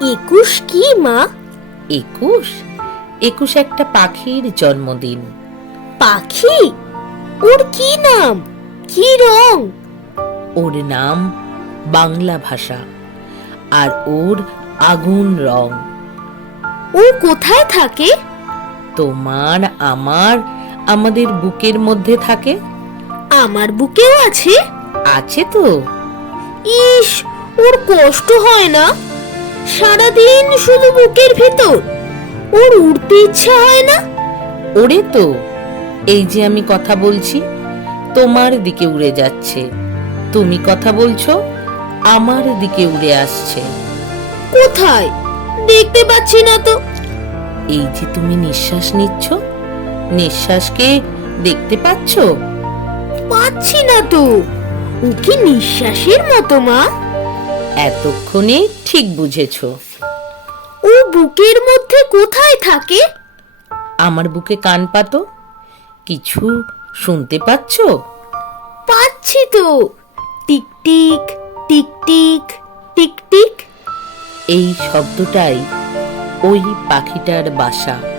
একুশ কি মা? একুশ? একুশ একটা পাখির জন্মদিন। পাখি? ওর কি নাম? কি রং? ওর নাম বাংলা ভাষা আর ওর আগুন রং। ও কোথায় থাকে? তোমার আমার আমাদের বুকের মধ্যে থাকে। আমার বুকেও আছে। আছে তো। ইস ওর কষ্ট হয় না। সারাদিন শুধু বুকের ভেতর। ওর উড়তে ইচ্ছা হয় না? ওরে তো এই যে আমি কথা বলছি তোমার দিকে উড়ে যাচ্ছে। তুমি কথা বলছো আমার দিকে উড়ে আসছে। কোথায়? দেখতে পাচ্ছি না তো। এই যে তুমি নিঃশ্বাস নিচ্ছ নিঃশ্বাসকে দেখতে পাচ্ছ? পাচ্ছি না তো। ও কি নিঃশ্বাসের মতো মা? এতক্ষণে ঠিক বুঝেছ। ও বুকের মধ্যে কোথায় থাকে? আমার বুকে কান পাতো। কিছু শুনতে পাচ্ছ? পাচ্ছি তো। টিকটিক টিকটিক টিক টিক টিক টিক। এই শব্দটাই ওই পাখিটার বাসা।